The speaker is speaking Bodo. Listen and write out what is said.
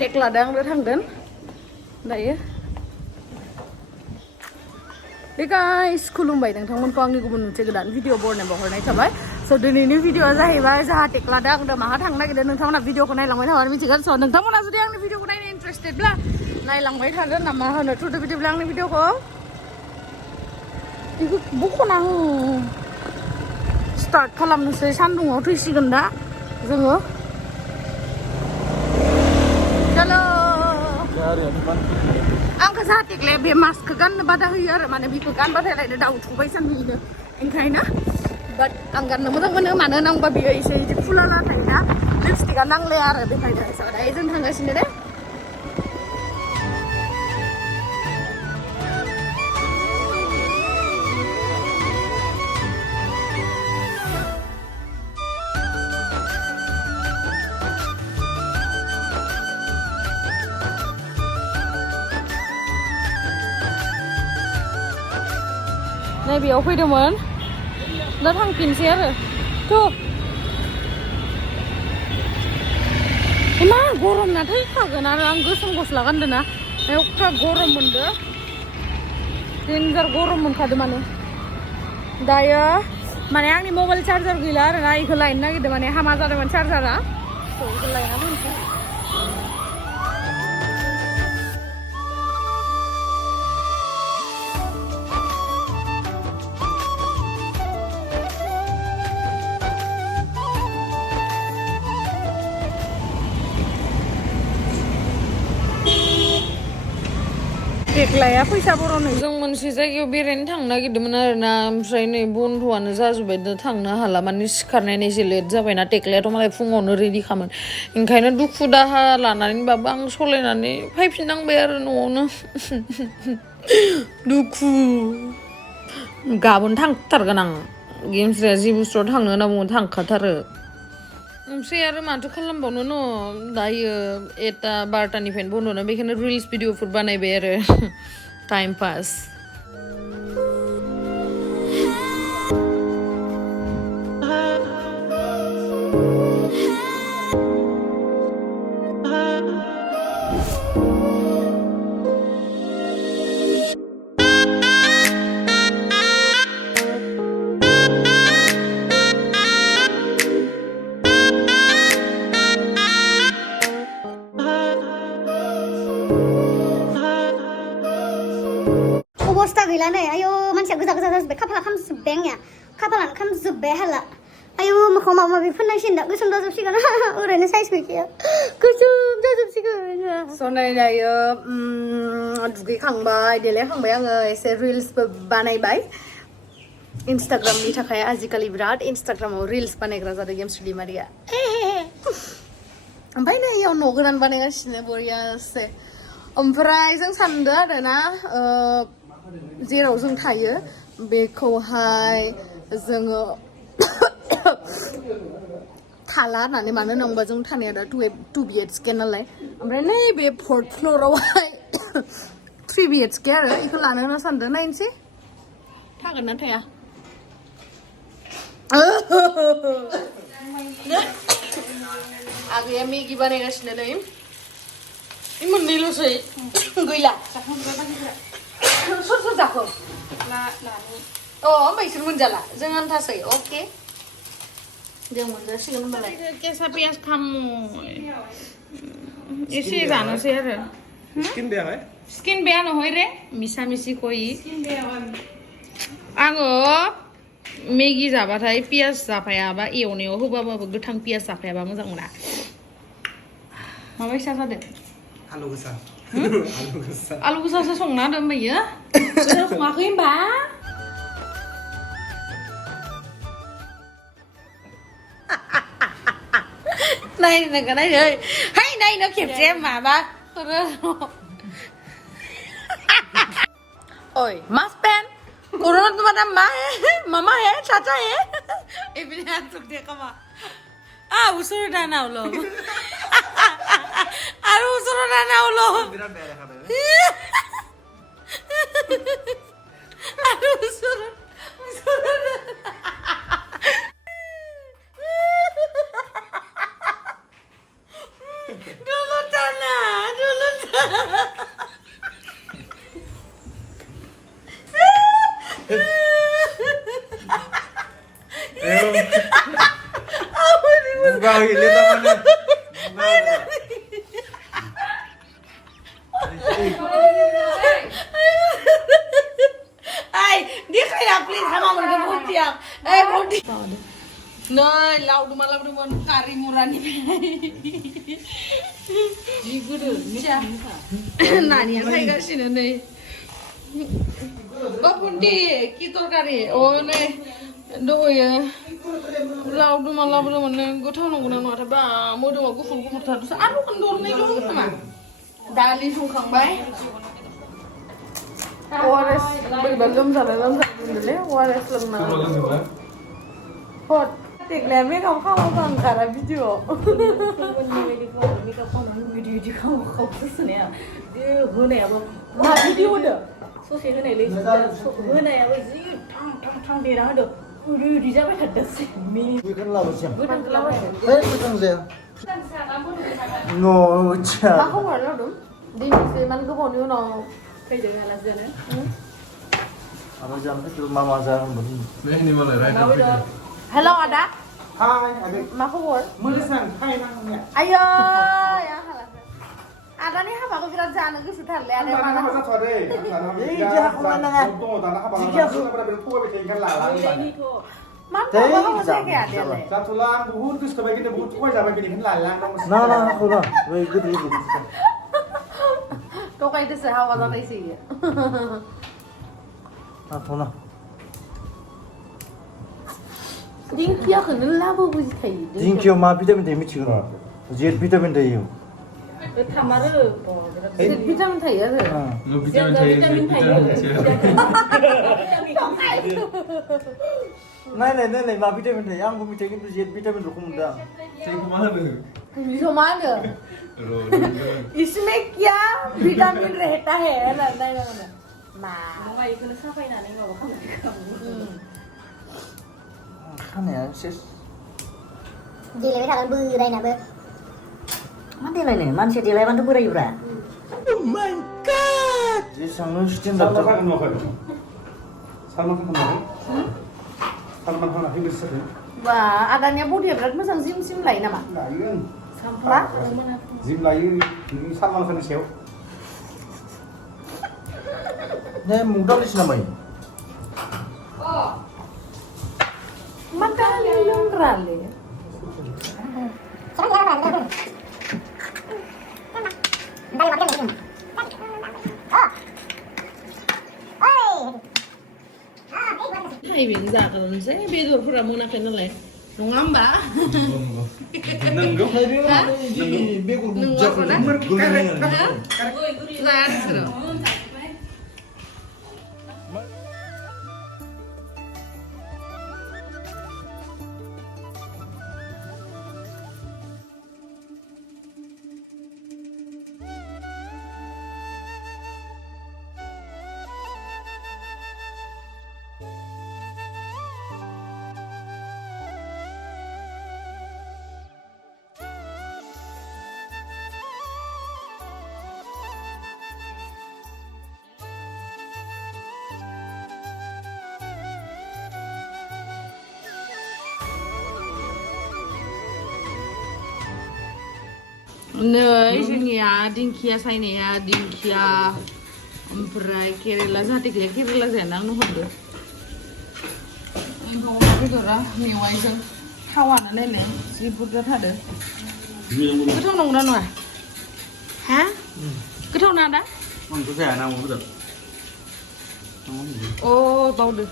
टेक लादों आंबो थांगोन दायो Hey guys, खुलुमबाय नोंथांमोनखौ आंनि गुबुन मोनसे गोदान भिडिअ बरनायाव हरनाय थाबाय स' दिनैनि भिडिअआ जाहैबाय जोंहा टेक लादों आं दा माहा थांनो नागिरदों नोंथांमोना भिडिअखौ नायलांबाय थाबानो मिथिगोन स' नोंथांमोना जुदि आंनि भिडिअखौ नायनो इन्टारेस्टेडब्ला नायलांबाय थादो ना मा होनो थुदो बिदिब्ला आंनि भिडिअखौ बेखौ बख'ना स्टार्ट खालामनोसै सान्दुङाव थैसिगोन दा जोङो हेलो आंखौ जाहाथे बे मास्कखौ गाननो बादा होयो आरो माने बेखौ गानबाथाय लायनो दाउथुबाय सानबिनो ओंखायनो बाट आं गाननो मोजां मोनो मानो होनबा बियो एसे बिदि फुलाला थायोना लिपस्टिकआ नांलाया आरो बेखायनो दायो जों थांगासिनो दे नै बेयाव फैदोंमोन दा थांफिनसै आरो थ' मा गरम ना थैखागोन आरो आं गोसोम गस्ला गानदों ना एफा गरम मोनदो डेन्जार गरम मोनखादो माने दायो माने आंनि मबाइल चार्जार गैला आरो ना बेखौ लायनो नागिरदों माने हामा जादोंमोन चार्जारा थ' बेखौ लायना फैनोसै देग्लाया फैसा बर'नो जों मोनसे जायगायाव बेरायनो थांनो नागिरदोंमोन आरोना ओमफ्राय नै बन्द'आनो जाजोब्बाय थांनो हाला माने सिखारनायानो एसे लेट जाबायना टेक्लायाथ' मालाय फुङावनो रेडि खामोन ओंखायनो दुखु दाहा लानानैबाबो आं सलायनानै फैफिननांबाय आरो न'आवनो दुखु गाबोन थांथारगोन आं गेमस्रिया जि बुस्थुआव थांनो होनना बुङो थांखाथारो ओमफ्राय आरो माथो खालामबावनो न' दायो 1-12निफ्रायनो बन्द'ना बेखायनो रिल्स भिडिअफोर बानायबाय आरो टाइम पास अबस्था गैला नै आयौ मानसिया गोजा गोजा जाजोब्बाय खाफाला खामजोब्बाय आंनिया खाफालानो खामजोब्बाय हाला आयौ मोखाङाव माबा माबि फोननांसिगोन दा गोसोम जाजोबसिगोन ओरैनो साइज गैखाया गोसोम जाजोबसिगोन स' नै दायो दुगैखांबाय देलायखांबाय आङो एसे रिल्सबो बानायबाय इन्सटाग्रामनि थाखाय आजिखालि बिराद इन्सटाग्रामाव रिल्स बानायग्रा जादों गेमस्रि दैमारिया ओमफ्राय नै इयाव न' गोदान बानायगासिनो बरियासे ओमफ्राय जों सानदों आरोना जेराव जों थायो बेखौहाय जोङो थाला होननानै मानो होनोबा जों थानाया दा 2 BHK नालाय ओमफ्राय नैबे 4th फ्ल'रावहाय 3 BHK आरो बेखौ लानो होनना सानदों नायनोसै थागोन ना थाया आगैया मेगि बानायगासिनो नै मोननैल'सै गैला सोर जाखो ओमफ्राय इसोर मोनजाला जों आन्थासै अके जों मोनजासिगोन होनबालाय केसा पियाज खामो एसे जानोसै आरो स्किन बेया নহয় रे मिसा मिसि कई आङो मेगि जाबाथाय पियाज जाफायाबा एवनायाव होबाबाबो गोथां पियाज जाफायाबा मोजां मोना माबायसा जादों आलु गोसा आलु गोसासो संना होदों ओमफ्रायो गोसा सङाखै होमबा नायनो नायनो है नायनो खेबसे माबा ओइ मास पेन कोरोना तुम्हारा माँ है मामा है चाचा है ये भी नहीं आंसर देखा माँ उसरो डाना उलो आरो उसरो डाना उलो आरो उसरो Dulu tanah. Buka ini temannya. Ai, dia kayak please sama mereka putih. Putih. Nah, lauk malam kari murah nih. Jigudu, nah nih saya kasih nih. Bapundi, kita kari. Oh nih, doa ya. Lauk malam nih, gue tahu nunggu nunggu apa. Mau doa gue full terus. Aduh kendor nih dulu sama. Dali sungkang bay. Wares, belum salah dulu. Wares lemah. Hot. Tiklemnya kamu kan karena video. Nah video dah. Hello ada? Hai, adik. Mak kabar? Melisan, hai namanya. Ayo, ya halah. Ada nih apa aku kira jangan ke sudah lihat ada mana. Masa sore. Iya, aku mana kan? Jika sudah pada bertua bikin lalang. Mantap banget saya kayak ada. Satu lang buhut terus kebagian buhut kau jangan bikin lalang. Nah, aku lah. Wait, good. Kau kayak itu sehawa lah sih. Aku lah. Dinkiya kena labo buji thay. Dinkiya ma vitamin day mi chigo. Z vitamin day yo. Tamaru. Vitamin thay ya. Vitamin thay. Nai ma vitamin day. Yang bumi taking to Z vitamin rukum dah. Bisa mana? इसमें क्या विटामिन रहता है ना Kan ya, sis. Jilai thằng bự đây nè bự. Mati lah ini, manusia di lewan tuh pura yura. Oh my god. Jadi sang nusin Salman dah. Khan mau kan? Salman Khan mau? Salman Khan lagi besar. Wah, adanya budi berat masang sim lain nama. Lain. Sampah. Zim lain, ini Salman Khan siapa? Nih muda lis namanya. Mata yang rale. Hai benza kalau saya bedur pura mau nak kenal le. Nungamba. Nenggo. Begur Nunggu apa nak? Karet. Saya ada. Nah, ini ya, dinkia saya ini ya, dinkia. Omprai kerela zati kerela zendang nu hodo. Engkau apa itu lah, miwai seng. Kawan nenek, si putra ada. Ketau nong dan wah? Hah? Ketau nada? Itu saya nama betul. Oh, tahu deh.